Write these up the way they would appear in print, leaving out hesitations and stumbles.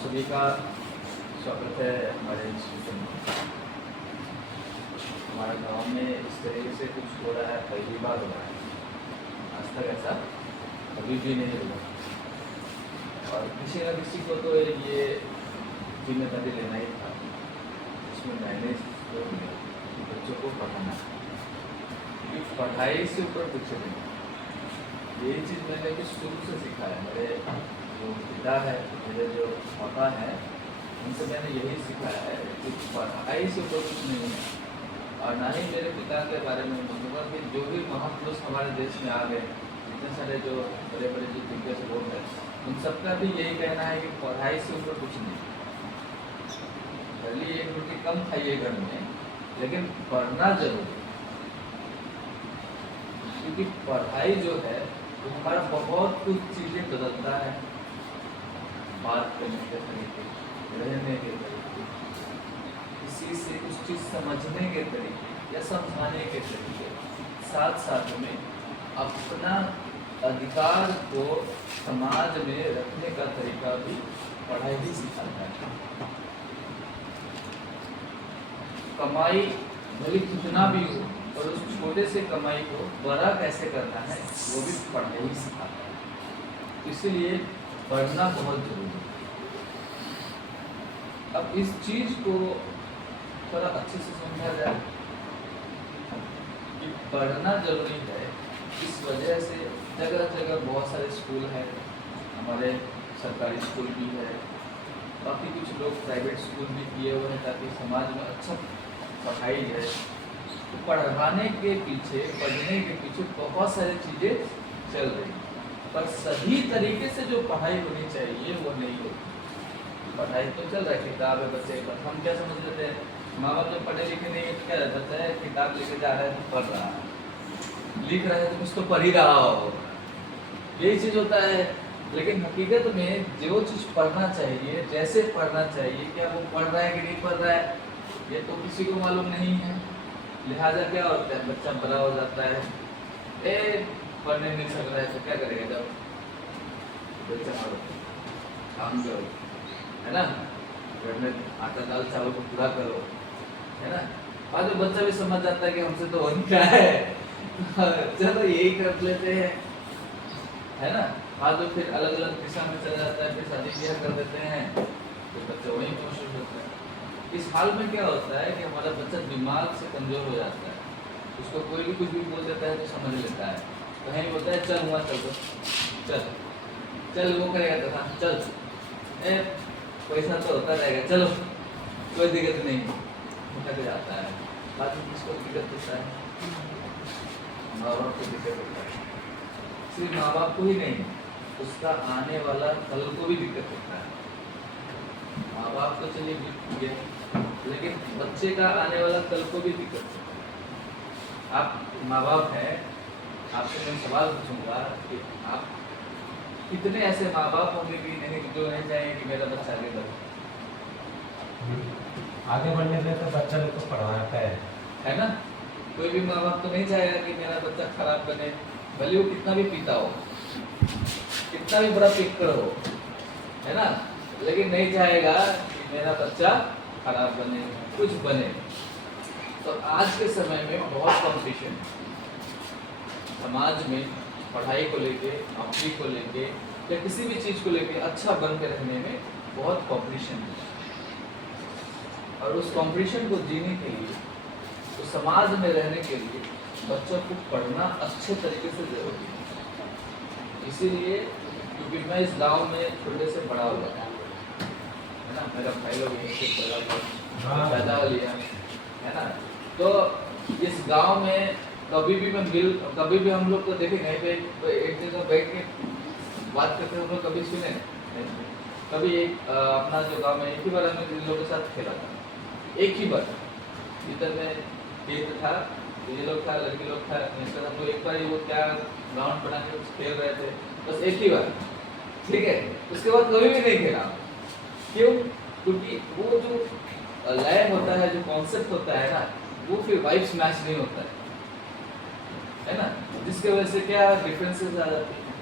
सभी का स्वागत है हमारे इंस्टीट्यूट में। हमारे गांव में इस तरीके से कुछ हो रहा है, पहली बार हो रहा है। आज तक ऐसा कभी भी नहीं हुआ और किसी न किसी को तो ये जिम्मेदारी लेना ही था, इसमें मैंने तो बच्चों को पढ़ाना है। पढ़ाई से ऊपर कुछ नहीं, यही चीज़ मैंने कुछ शुरू से सीखा है। मेरे जो पिता है, मेरे जो पापा हैं, उनसे मैंने यही सीखा है कि पढ़ाई से ऊपर कुछ नहीं है। और ना ही मेरे पिता के बारे में बोलूँगा कि जो भी महापुरुष हमारे देश में आ गए, इतने सारे जो बड़े बड़े जो दिग्गज लोग हैं, उन सबका भी यही कहना है कि पढ़ाई से ऊपर कुछ नहीं। भले एक रोटी कम खाइए घर में, लेकिन पढ़ना जरूर, क्योंकि पढ़ाई जो है वो हमारा बहुत कुछ चीज़ें बदलता है। बात करने के तरीके, रहने के तरीके, किसी से कुछ चीज़ समझने के तरीके या समझाने के तरीके, साथ साथ में अपना अधिकार को समाज में रखने का तरीका भी पढ़ाई ही सिखाता है। कमाई भले कितना भी हो, और उस छोटे से कमाई को बड़ा कैसे करना है वो भी पढ़ाई ही सिखाता है। इसीलिए पढ़ना बहुत जरूरी है। अब इस चीज को थोड़ा अच्छे से समझा जाए कि पढ़ना जरूरी है। इस वजह से जगह जगह बहुत सारे स्कूल हैं, हमारे सरकारी स्कूल भी है, बाकी कुछ लोग प्राइवेट स्कूल भी किए हुए हैं ताकि समाज में अच्छा पढ़ाई जाए। तो पढ़ाने के पीछे, पढ़ने के पीछे बहुत सारी चीज़ें चल रही, पर सही तरीके से जो पढ़ाई होनी चाहिए वो नहीं होती। पढ़ाई तो चल रहा है, किताब है बच्चे पर, हम क्या समझ लेते हैं, माँ बाप जब पढ़े लिखे नहीं है तो क्या रहता है, किताब लेके जा रहा है तो पढ़ रहा है, लिख रहा है तो कुछ तो पढ़ ही रहा हो, यही चीज़ होता है। लेकिन हकीकत में जो चीज़ पढ़ना चाहिए, जैसे पढ़ना चाहिए, क्या वो पढ़ रहा है कि नहीं पढ़ रहा है, ये तो किसी को मालूम नहीं है। लिहाजा क्या होता है, बच्चा बड़ा हो जाता है, पढ़ने नहीं सक रहा है तो क्या करेगा, जब बच्चा मारो काम करो, है ना, घर में आटा दाल चावल को पूरा करो, है ना। और जो बच्चा भी समझ जाता है कि हमसे तो हो नहीं रहा है, चलो यही कर लेते हैं, है ना। हाँ, तो फिर अलग अलग दिशा में चला जाता है, फिर शादी ब्याह कर देते हैं, तो बच्चा वहीं खुश होता है। इस हाल में क्या होता है कि हमारा बच्चा दिमाग से कमजोर हो जाता है, उसको कोई भी कुछ भी बोल देता है तो समझ लेता है। कहीं होता है चल हुआ, चल चल चल, वो करेगा तो हाँ चल, पैसा तो होता रहेगा, चलो कोई दिक्कत नहीं, थक जाता है। बाद में किसको दिक्कत होता है, माँ बाप को दिक्कत होता है। सिर्फ माँ बाप को ही नहीं, उसका आने वाला कल को भी दिक्कत होता है। माँ बाप तो चलिए, लेकिन बच्चे का आने वाला कल को भी दिक्कत होता है। आप माँ बाप हैं, आपसे मैं सवाल पूछूंगा कि आप कितने ऐसे माँ बाप होंगे कि नहीं, जो नहीं चाहेंगे कि मेरा बच्चा आगे बढ़े। आगे बढ़ने से तो बच्चा लोग को पढ़ाता है ना। कोई भी माँ बाप तो नहीं चाहेगा कि मेरा बच्चा खराब बने, भले वो कितना भी पीता हो, कितना भी बड़ा पिक्कर हो, है ना, लेकिन नहीं चाहेगा कि मेरा बच्चा खराब बने, कुछ बने। तो आज के समय में बहुत कंपटीशन है समाज में, पढ़ाई को लेके, नौकरी को लेके, या किसी भी चीज़ को लेके अच्छा बन के रहने में बहुत कंपटीशन है। और उस कंपटीशन को जीने के लिए, तो समाज में रहने के लिए बच्चों को पढ़ना अच्छे तरीके से जरूरी है। इसीलिए क्योंकि मैं इस गांव में छोटे से बड़ा हुआ, है ना, मेरा भाई लोग पैदा हो लिया, है ना। तो इस गांव में कभी भी कभी भी हम लोग को देखेंगे तो एक जगह बैठ के बात करते हैं, हम लोग कभी सुने कभी अपना जो गांव में एक ही बार हमने इन लोगों के साथ खेला था, एक ही बार, इधर में खेत था, ये लोग था, लड़के लोग था, हम लोग एक बार वो क्या ग्राउंड बना के खेल रहे थे, बस एक ही बार, ठीक है। उसके बाद कभी भी नहीं खेला। क्यों? क्योंकि वो जो लय होता है, जो कॉन्सेप्ट होता है ना, वो फिर वाइब्स मैच नहीं होता है ना, जिसकी वजह से क्या डिफरेंसेस आ जाती है।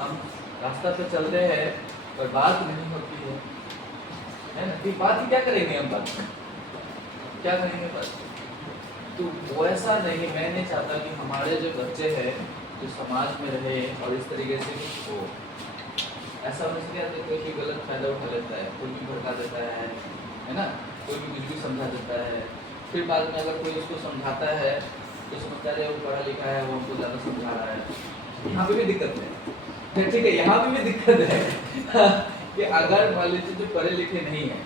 हम रास्ता पे चलते हैं पर बात नहीं होती है, है ना, कि बात ही क्या करेंगे हम, बात क्या करेंगे बात। तो वैसा नहीं, मैं नहीं चाहता कि हमारे जो बच्चे हैं जो समाज में रहे और इस तरीके से हो। ऐसा होने से क्या होता है, कोई भी गलत फायदा उठा लेता है, कोई भी भड़का देता है ना, कोई भी कुछ भी समझा देता है। फिर बाद में अगर कोई उसको समझाता है तो समझता है वो पढ़ा लिखा है, वो हमको ज़्यादा समझा रहा है। यहाँ पे भी दिक्कत है, ठीक है, यहाँ पे भी दिक्कत है कि अगर मान लीजिए जो पढ़े लिखे नहीं है,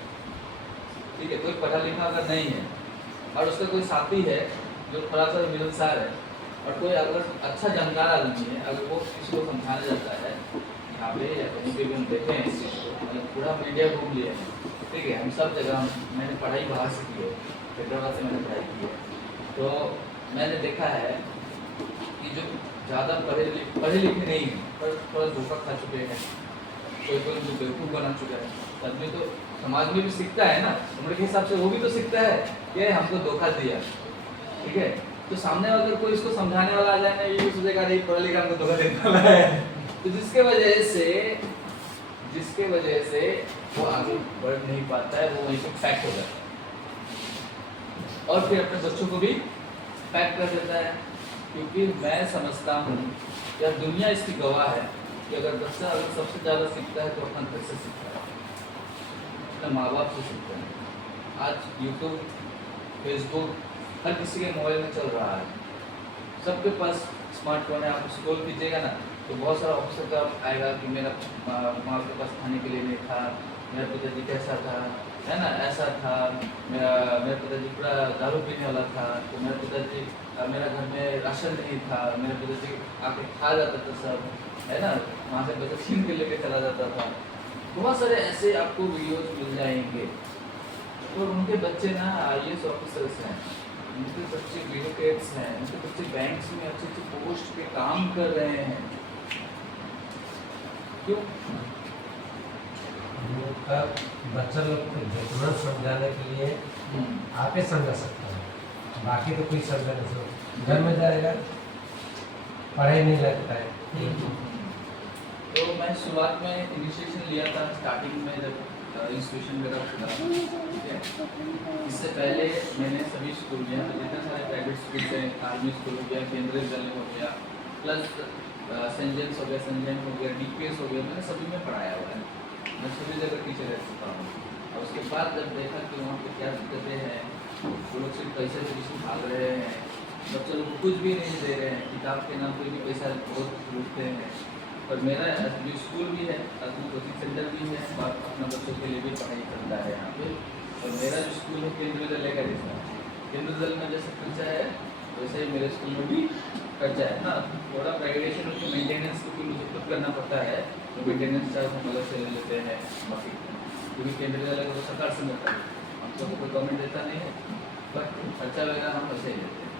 ठीक है, कोई पढ़ा लिखा अगर नहीं है और उसका कोई साथी है जो थोड़ा सा मिलनसार है और कोई अगर अच्छा जानकार आदमी है, अगर वो किसी को समझाने जाता है यहाँ पे या कहीं पे भी हम देखें हैं इस चीज़ को, मतलब पूरा मीडिया घूम लिया है, ठीक है, हम सब जगह, मैंने पढ़ाई बाहर से की है, हैदराबाद से मैंने पढ़ाई की है, तो मैंने देखा है कि जो ज़्यादा पढ़े लिखे नहीं हैं पर थोड़ा धोखा खा चुके हैं, कोई कोई जो बेवकूफ़ बना चुका है, आदमी तो समाज में भी सीखता है ना, उम्र के हिसाब से वो भी तो सीखता है कि हमको धोखा दिया, ठीक है। तो सामने अगर कोई इसको समझाने वाला आ जाए ना, ये सोचेगा नहीं पढ़ा लिखा हमको धोखा देने वाला है, तो जिसके वजह से वो आगे बढ़ नहीं पाता है, वो वहीं पे पैक हो जाता है और फिर अपने बच्चों को भी पैक कर देता है। क्योंकि मैं समझता हूँ या दुनिया इसकी गवाह है कि अगर बच्चा अगर सबसे ज़्यादा सीखता है तो अपना घर से सीखता है, अपने माँ बाप से सीखता है। आज यूट्यूब, फेसबुक हर किसी के मोबाइल में चल रहा है, सबके पास स्मार्टफोन है। आप स्क्रॉल कीजिएगा ना तो बहुत सारा ऑप्शन का आएगा कि मेरा माँ के पास खाने के लिए नहीं था, मेरा पिताजी कैसा था, है ना, ऐसा था, मेरा पिताजी पूरा दारू पीने वाला था, तो मेरा पिताजी, मेरा घर में राशन नहीं था, मेरा पिताजी आके खा जाता था सब, है ना, वहाँ से बच्चा छीन के लेके चला जाता था। बहुत सारे ऐसे आपको वीडियोज मिल जाएंगे। और उनके बच्चे ना IAS ऑफिसर्स हैं, उनके बच्चे ब्यूरोक्रेट्स हैं, उनके बच्चे बैंक्स में अच्छे अच्छे पोस्ट पे काम कर रहे हैं। क्यों? बच्चा लोग को जितना समझाने के लिए आप ही समझा सकते हैं, बाकी तो कोई समझा नहीं सकता। घर में जाएगा पढ़ाई नहीं लगता है। तो मैं शुरुआत में इनिशिएशन लिया था, स्टार्टिंग में जब इंस्टीट्यूशन मेरा खुला, ठीक है, इससे पहले मैंने सभी स्कूल में, जितने सारे प्राइवेट स्कूल हैं, आर्मी स्कूल हो गया, केंद्रीय विद्यालय हो गया, प्लस सेंट जेम्स हो गया, सेंट जेम्स हो गया, DPS हो गया, मैंने सभी में पढ़ाया हुआ है, मैं सभी जगह टीचर रह चुका हूँ। और उसके बाद जब देखा कि वहाँ पे क्या दिक्कतें हैं, वो लोग सिर्फ पैसे से पीछे भाग रहे हैं, बच्चों को कुछ भी नहीं दे रहे हैं, किताब के नाम पर भी पैसा बहुत लूटते हैं। और मेरा जो स्कूल भी है, अपना कोचिंग सेंटर भी है, और अपना बच्चों के लिए भी पढ़ाई करता है यहाँ पे। और मेरा जो स्कूल है केंद्रीय विद्यालय का जैसा, केंद्रीय विद्यालय में जैसे खर्चा है वैसे ही मेरे स्कूल में भी खर्चा है। हाँ, थोड़ा प्राइवेटाइजेशन उसकी मेंटेनेंस क्योंकि मुझे खुद करना पड़ता है, तो मेंटेनेंस चार्ज हम अलग से ले लेते हैं बाकी, क्योंकि केंद्रीय विद्यालय को सरकार से मिलता है, हमको तो कोई गवर्नमेंट देता नहीं है, बट खर्चा वगैरह हम वैसे ही लेते हैं।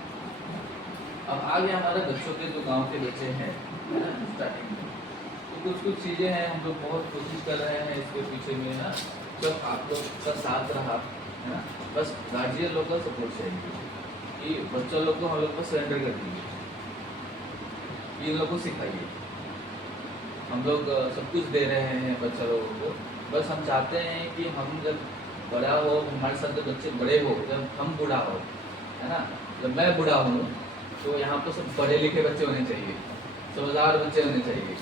अब आगे हमारे बच्चों के जो गाँव के बच्चे हैं स्टार्टिंग में, तो कुछ चीज़ें हैं, हम लोग बहुत कोशिश कर रहे हैं इसके पीछे में ना, जब आप लोग का साथ रहा है ना, बस गार्जियन लोग का सपोर्ट चाहिए कि बच्चों लोग को हम लोग को सरेंडर कर दीजिए, इन लोग को सिखाइए। हम लोग सब कुछ दे रहे हैं बच्चा लोगों को, बस हम चाहते हैं कि हम जब बड़ा हो, हमारे साथ जब बच्चे बड़े हो, जब हम बूढ़ा हो, है ना, जब मैं बूढ़ा हूँ तो यहाँ पर सब पढ़े लिखे बच्चे होने चाहिए, समझदार बच्चे होने चाहिए,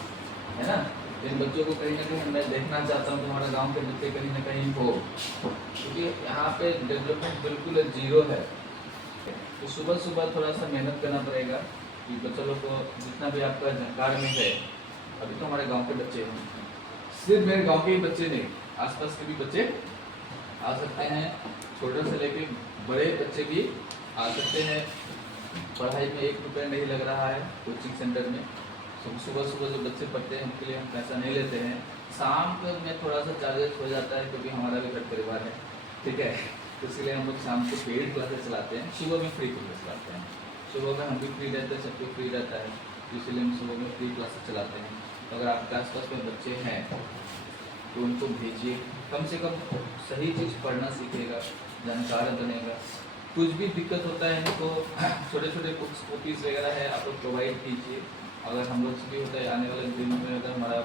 है ना। इन बच्चों को कहीं ना कहीं मैं देखना चाहता हूँ कि हमारे गांव के बच्चे कहीं ना कहीं हो, क्योंकि यहाँ पे डेवलपमेंट बिल्कुल जीरो है। तो सुबह सुबह थोड़ा सा मेहनत करना पड़ेगा कि बच्चों लोग को जितना भी आपका जानकार में है, अभी तो हमारे गांव के बच्चे हैं, सिर्फ मेरे गांव के ही बच्चे नहीं, आसपास के भी बच्चे आ सकते हैं, छोटे से लेके बड़े बच्चे भी आ सकते हैं। पढ़ाई में 1 रुपया नहीं लग रहा है कोचिंग सेंटर में। सुबह सुबह जो बच्चे पढ़ते हैं उनके लिए हम पैसा नहीं लेते हैं, शाम को में थोड़ा सा चार्जेस हो जाता है क्योंकि हमारा भी घर परिवार है, ठीक है, तो इसलिए हम लोग शाम को पेड क्लासेस चलाते हैं, सुबह में फ्री क्लासेस चलाते हैं। सुबह में हम भी फ्री रहते हैं, सबको फ्री रहता है, तो इसलिए हम सुबह में फ्री क्लासेस चलाते हैं। तो अगर आपके आसपास में बच्चे हैं तो उनको भेजिए, कम से कम सही चीज़ पढ़ना सीखेगा, जानकार बनेगा। कुछ भी दिक्कत होता है तो छोटे छोटे बुक्स कॉपीज़ वगैरह है आप लोग प्रोवाइड कीजिए। अगर हम लोग से भी होता है आने वाले दिन में अगर हमारा